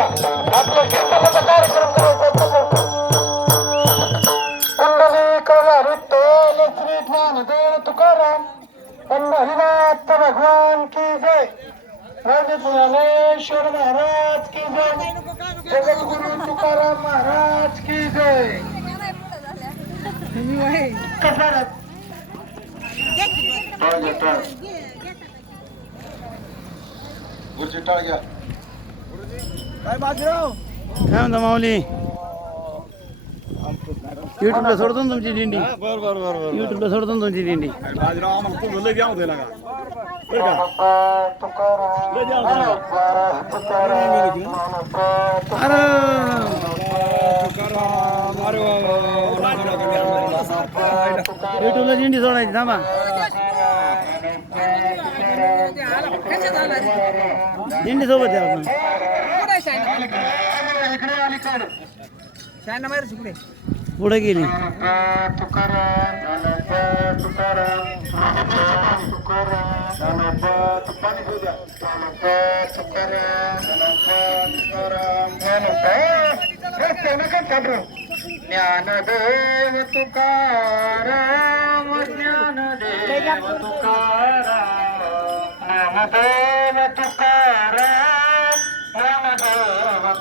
आपल्याला आपला कीर्तनाचा कार्यक्रम करायचा भगवान की जय ज्ञानेश्वर महाराज की जय जगद्गुरु तुकाराम महाराज की जय काय बाजीराव? काय म्हणता माऊली? युट्यूबला सोडतो ना तुमची दिंडी. बर बर बर बर युट्यूबला सोडतो ना तुमची दिंडी. बाजीराव आम्हाला लय द्यावं त्याला का? अरे. युट्यूबला दिंडी सोडायची थांबा. दिंडी सोबत आहे आपण. पुढे गेली. ज्ञानदेव तुकाराम ज्ञानदेव तुकाराम नामदेव तुकाराम.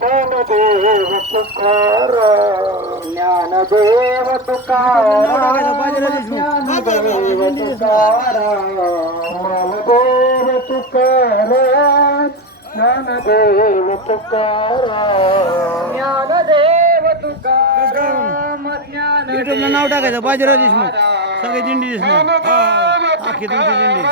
ज्ञानदेव तुकार तुकार ज्ञानदेव तुकार ज्ञानदेव तुकार युट्यूबला नाव टाकायचं बाजीराव देशमुख. सगळे दिंडी देशमुख. आखी तुमची दिंडी.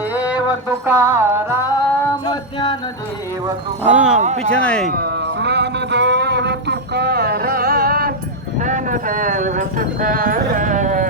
देव तुकाराम ज्ञान देव तुकाराम. पीछे नहीं. ज्ञान देव तुकाराम ज्ञान देव तुकाराम.